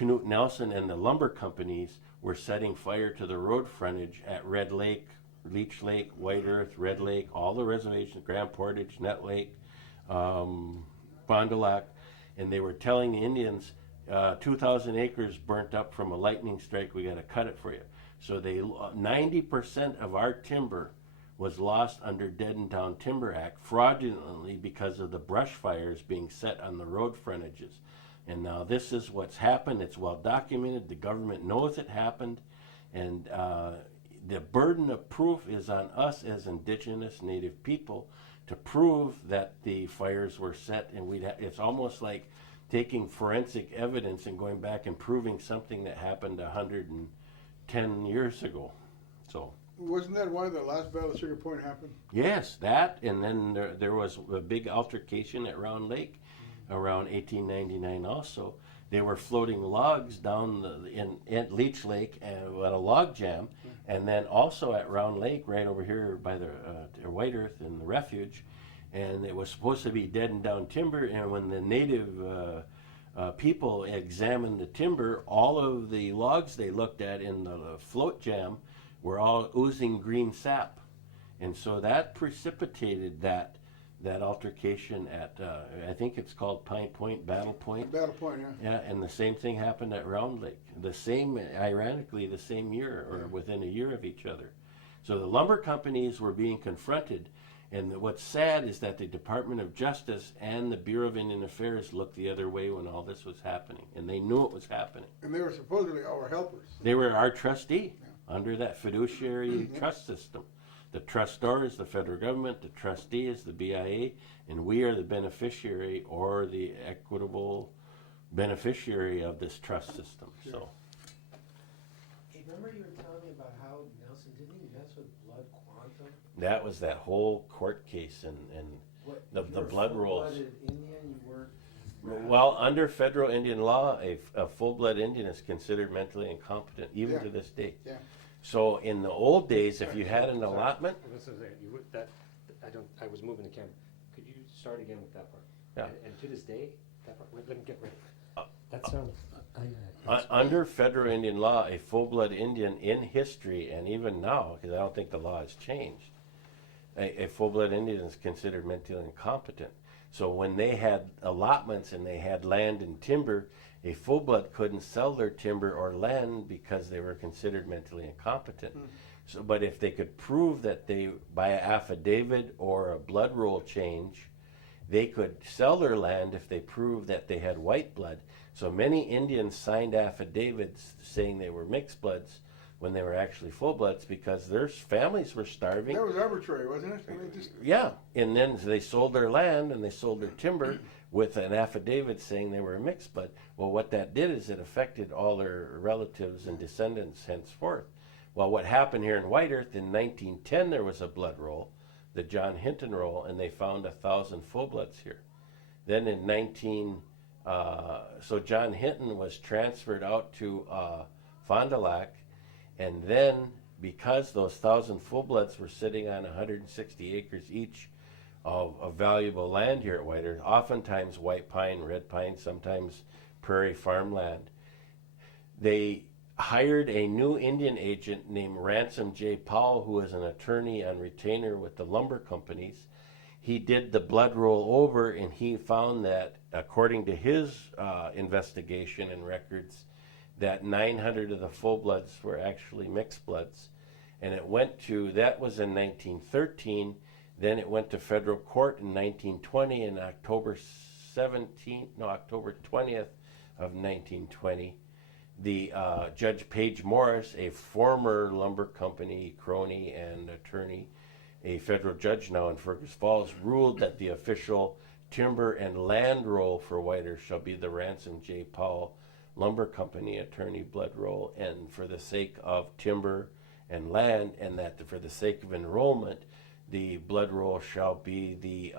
Knut Nelson and the lumber companies were setting fire to the road frontage at Red Lake, Leech Lake, White Earth, Red Lake, all the reservations, Grand Portage, Net Lake, Fond du Lac, and they were telling the Indians, 2,000 acres burnt up from a lightning strike, we got to cut it for you. So 90% of our timber was lost under Dead and Down Timber Act fraudulently because of the brush fires being set on the road frontages. And now this is what's happened. It's well documented. The government knows it happened. And the burden of proof is on us as indigenous Native people to prove that the fires were set. And it's almost like taking forensic evidence and going back and proving something that happened 110 years ago. So. Wasn't that why the last Battle of Sugar Point happened? Yes, that, and then there was a big altercation at Round Lake around 1899 also. They were floating logs down in Leech Lake and at a log jam, and then also at Round Lake right over here by the White Earth and the refuge, and it was supposed to be Dead and Down timber, and when the native people examined the timber, all of the logs they looked at in the float jam were all oozing green sap. And so that precipitated that altercation at, I think it's called Pine Point, Battle Point. Battle Point, yeah. Yeah, and the same thing happened at Round Lake. Ironically, the same year, or within a year of each other. So the lumber companies were being confronted, and what's sad is that the Department of Justice and the Bureau of Indian Affairs looked the other way when all this was happening, and they knew it was happening. And they were supposedly our helpers. They were our trustee. Under that fiduciary trust system. The trustor is the federal government, the trustee is the BIA, and we are the beneficiary or the equitable beneficiary of this trust system. Sure. So. Hey, remember you were telling me about how Nelson didn't he mess with blood quantum? That was that whole court case and the blood rolls. Indian, you weren't. Well, under federal Indian law, a full-blood Indian is considered mentally incompetent, even to this day. Yeah. So in the old days, if you had an allotment, I was moving the camera. Could you start again with that part? Yeah. And to this day, that part. Wait, let me get ready. That sounds. Under federal Indian law, a full-blood Indian in history, and even now, because I don't think the law has changed, a full-blood Indian is considered mentally incompetent. So when they had allotments and they had land and timber, a full-blood couldn't sell their timber or land because they were considered mentally incompetent. So, but if they could prove that they, by an affidavit or a blood roll change, they could sell their land if they proved that they had white blood. So many Indians signed affidavits saying they were mixed bloods when they were actually full bloods because their families were starving. That was arbitrary, wasn't it? I mean, Yeah, and then they sold their land and they sold their timber with an affidavit saying they were a mixed blood. Well, what that did is it affected all their relatives and descendants henceforth. Well, what happened here in White Earth in 1910, there was a blood roll, the John Hinton roll, and they found 1,000 full bloods here. Then in so John Hinton was transferred out to Fond du Lac, and then because those 1,000 full bloods were sitting on 160 acres each of valuable land here at White Earth, oftentimes white pine, red pine, sometimes prairie farmland, they hired a new Indian agent named Ransom J. Powell, who was an attorney on retainer with the lumber companies. He did the blood roll over, and he found that, according to his investigation and records, that 900 of the full bloods were actually mixed bloods. And it went to, that was in 1913, then it went to federal court in 1920, and October 20th of 1920, the Judge Page Morris, a former lumber company crony and attorney, a federal judge now in Fergus Falls, ruled that the official timber and land roll for White Earth shall be the Ransom J. Powell Lumber Company attorney blood roll, and for the sake of timber and land, and that for the sake of enrollment, the blood roll shall be the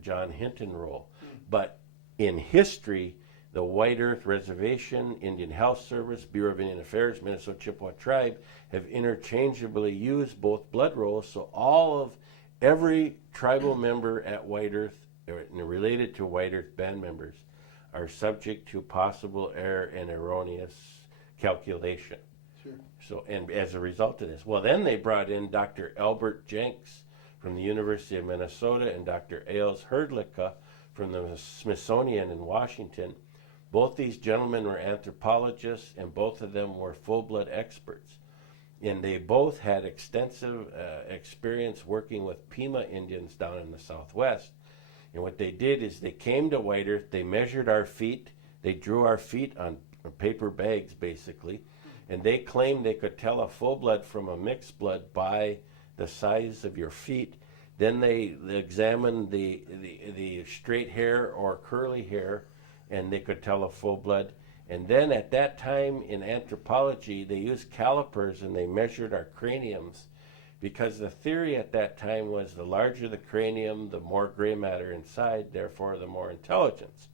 John Hinton roll. But in history, the White Earth Reservation, Indian Health Service, Bureau of Indian Affairs, Minnesota Chippewa Tribe have interchangeably used both blood rolls. So every tribal member at White Earth, related to White Earth band members, are subject to possible error and erroneous calculation. Sure. So, and as a result of this, well, then they brought in Dr. Albert Jenks from the University of Minnesota and Dr. Ailes Herdlicka from the Smithsonian in Washington. Both these gentlemen were anthropologists, and both of them were full-blood experts. And they both had extensive experience working with Pima Indians down in the Southwest. And what they did is they came to White Earth, they measured our feet, they drew our feet on paper bags, basically, and they claimed they could tell a full blood from a mixed blood by the size of your feet. Then they examined the straight hair or curly hair, and they could tell a full blood. And then at that time in anthropology, they used calipers and they measured our craniums, because the theory at that time was the larger the cranium, the more gray matter inside, therefore the more intelligence.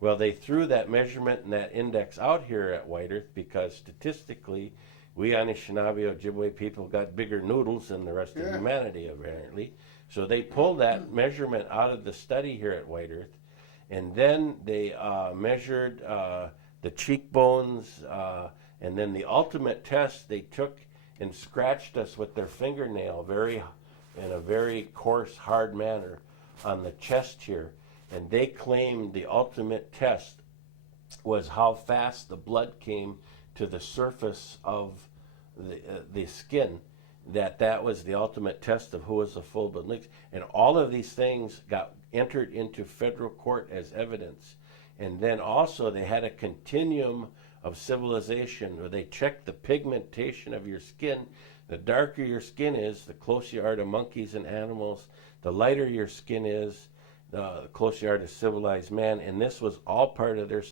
Well, they threw that measurement and that index out here at White Earth because statistically, we Anishinaabe Ojibwe people got bigger noodles than the rest of humanity, apparently. So they pulled that measurement out of the study here at White Earth, and then they measured the cheekbones, and then the ultimate test, they took and scratched us with their fingernail in a very coarse, hard manner on the chest here. And they claimed the ultimate test was how fast the blood came to the surface of the skin, that was the ultimate test of who was the full-blood lynx. And all of these things got entered into federal court as evidence. And then also they had a continuum of civilization where they checked the pigmentation of your skin. The darker your skin is, the closer you are to monkeys and animals. The lighter your skin is, the closer you are to civilized man. And this was all part of their